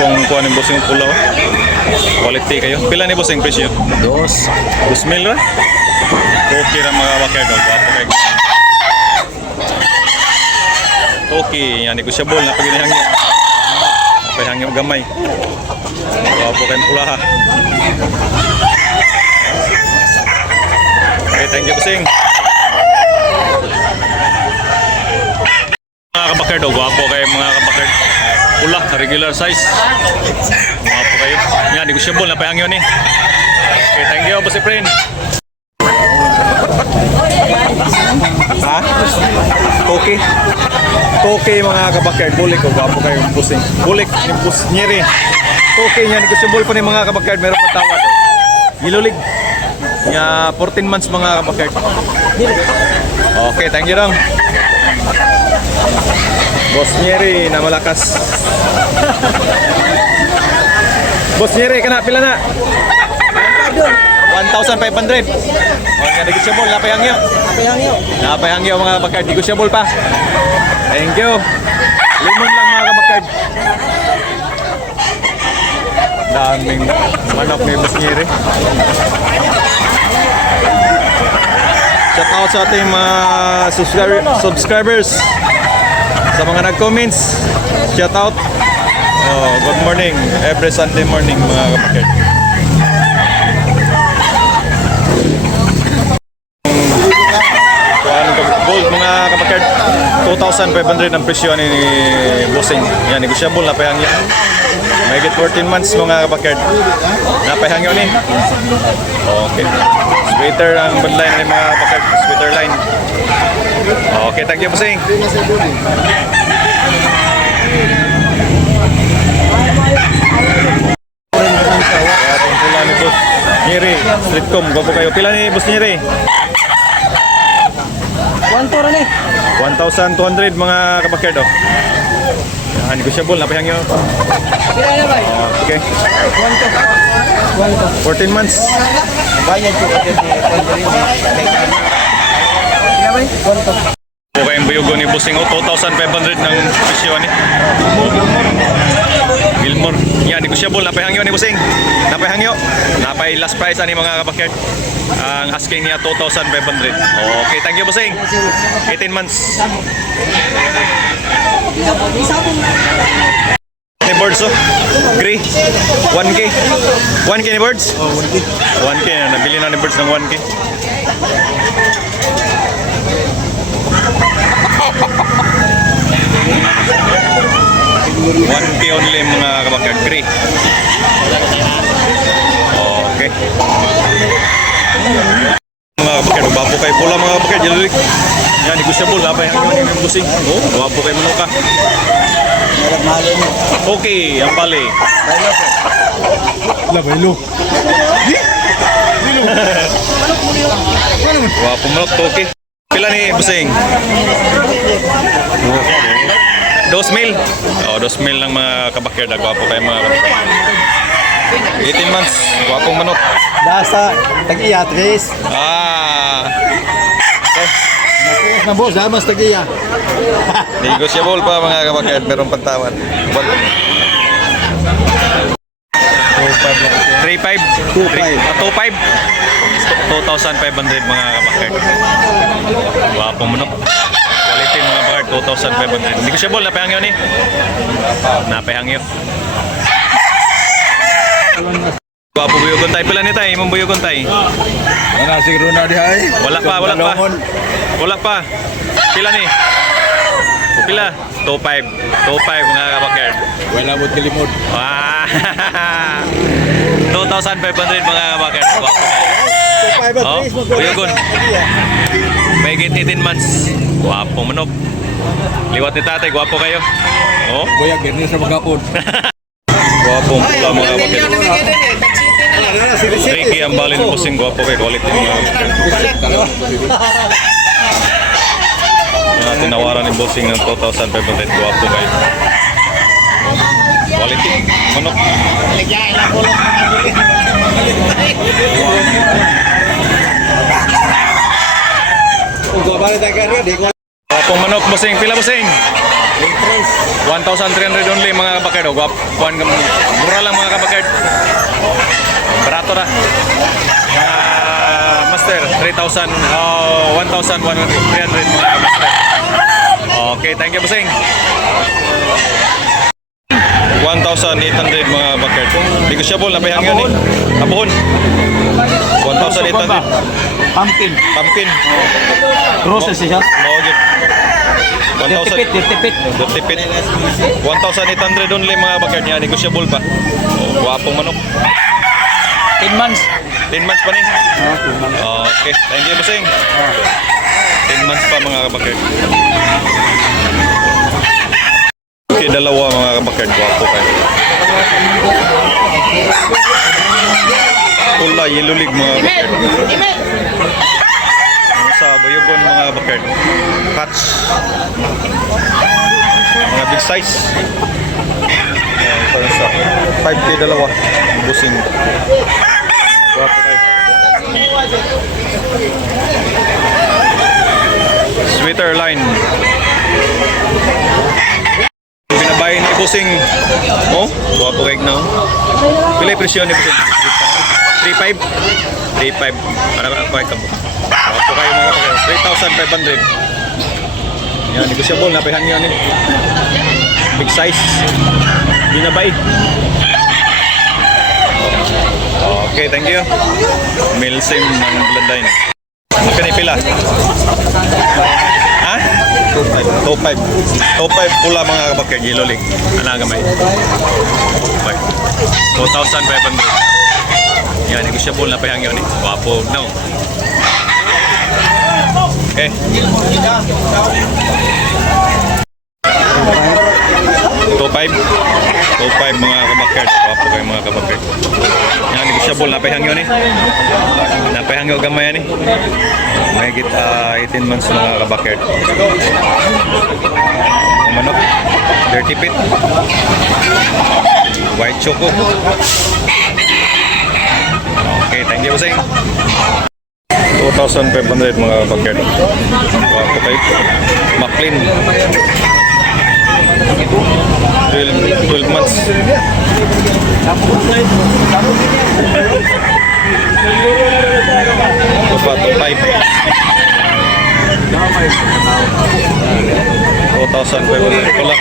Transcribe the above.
Wapong kuha ng bossing pula. Quality kayo. Pila ni bossing presyo? 2,000 ra? Okay ra mga bakay dog. Wapo kayo. Okay, yan negosyable na paginihangyo. Napahangyo gamay. Wapo kayo pula ha. Okay, thank you bossing. Mga kabakar dog, wapo kayo mga kabakar. Pula, regular size. Wapo kayo. Yan, negosyable na pahangyo ni. Okay, thank you bossing friend. Ha? Okay. Okay mga kabakard, bulik o gapo kayo pusing. Bulik, yung pusnyeri. Okay niya, negosyable pa ni mga kabakard, meron pa tawad. Gilulig. Nga 14 months mga kabakard. Okay, thank you lang. Boss Nyeri na malakas. Boss Nyeri, kana pila na? 1,500. Mga negosyable, napayangyo. Napayangyo mga kabakard, negosyable pa. Thank you. Limon lang mga kabakard. Daming manok ni Boss Nyeri. Shout out sa ating mga subscribers. Sa mga nag-comments, shout out. Good morning, every Sunday morning mga kabakard. Gold mga kabakard, 2,500 ang presyo ni bossing. Yan, negosyable na pahangyo. May 14 months mga kabakard. Napahangyo ni. Okay. Sweater ang bandline ni mga kabakard. Sweater line. Okay, thank you bossing. Ating pula ni Boss Nyeri, Streetcom, gwapo kayo. Pila ni Boss Nyeri? 1,200 mga kabakard oh. Yan, negosyable, napahangyo. Okay. 14 months. Bayad ko kasi Okay, yung buyugo ni Bossing o 2,500 ng presyo ni Gilmore. Yan, negosyable, napahangyo ni Bossing. Napahangyo. Napay last price ani mga kabakard. Ang asking niya 2,500. Okay, thank you Bossing. 18 months. Ni birds oh. Gray. 1K. 1K ni birds? Oh, 1K. 1K na nabili na ni birds ng 1K. One K only mga kabakard, gray. Okay. Mga kabakard, bapo kayo pula mga kabakard, jalulik. Yan, negosyable, lapay hanggang yung busing. Oh, bapo kayo manuka. Okay, ang pali. Labaylo. Wapo manok, okay. Pila ni busing? 2,000. Oh, 2,000 lang mga kabakard, gwapo kayo mga kabakard. 18 months, gwapong manok. Dasa, tag-iya, Tris. Okay. Na boss, damas tag-iya. Negosyable pa mga kabakard, meron pagtawan. 3,500. 2,500. 2,500 mga kabakard. Gwapong manok. Quality mga kabakard, 2,500. Negosyable, napahangyo ni? Napahangyo. Gwapo buyugon tayo. Pila ni tayo? Imong buyugon tayo? Ano, siguro na di ay? Wala pa. Wala pa. Pila ni? Pila? 2,500. 2,500 mga kabakard. Wala mo kilimod. 2,500 mga kabakard. Oh, buyugon. May 18 months. Gwapo manok. Liwat ni tatay, gwapo kayo. Oh, Boyag, ganyan sa magapon. gwapo pula mga kabakard. Ricky ang balin pusing, gwapo kayo. Quality mga kabakard. Yan, tinawaran ni bossing ng 2,500. Gwapo kayo. Quality manok. Gwapo manok bossing. Pila bossing? 1,300 only mga kabakard. O, kuhan ka mura lang mga kabakard. Barato na. Master, 3,000, 1,300 mga master. Okay, thank you, bossing. 1,800 mga bakard. Negotiable, napayang yun eh. Abuhon. 1,800. Pumpkin. Pumpkin. Roses siya. Mawagin. 1,000. Tipit. Tipit. 1,800 only mga bakard niya. Negotiable pa. Oh, guwapong manok. 10 months. 10 months pa rin. Okay. Thank you, bossing. 10 months pa mga kabakard. Okay, dalawa mga kabakard. Guwapo kayo. Pula, yellow league mga kabakard. Sa bayugon mga kabakard. Cats. Mga big size. Ayan, parang sa 5K dalawa. Busing. Guwapo kayo. Sweater line. Binabayin ni Busing. Oh, guwapo kayo na. Pila yung presyon ni Busing? 3,500? 3,500. Para ako ay kabo. Guwapo kayo mga kapatid. 3,500. Yan, negosyable. Napihan yun eh. Big size. Binabay. Okay, thank you. Milsim ng Bloodline. Magkano pila? Ha? 2,500. 2,500 pula mga kabakard. Yellow league. Anaga may. 2,500. Yan, negosyable na pahang yun eh. Wapo. No. Okay. 2,500 mga kabakard. Wapo kayo mga kabakard. Yan, negosyable na pahang yun eh. Napahang yun gamay yan eh. May 18 months mga kabakard. Manok. Dirty pit. White choco. Okay, thank you, bossing. 2,500 mga kabakard. Wapo kayo. Maclean. 12 months. Apa 2,500. 2,500 pula.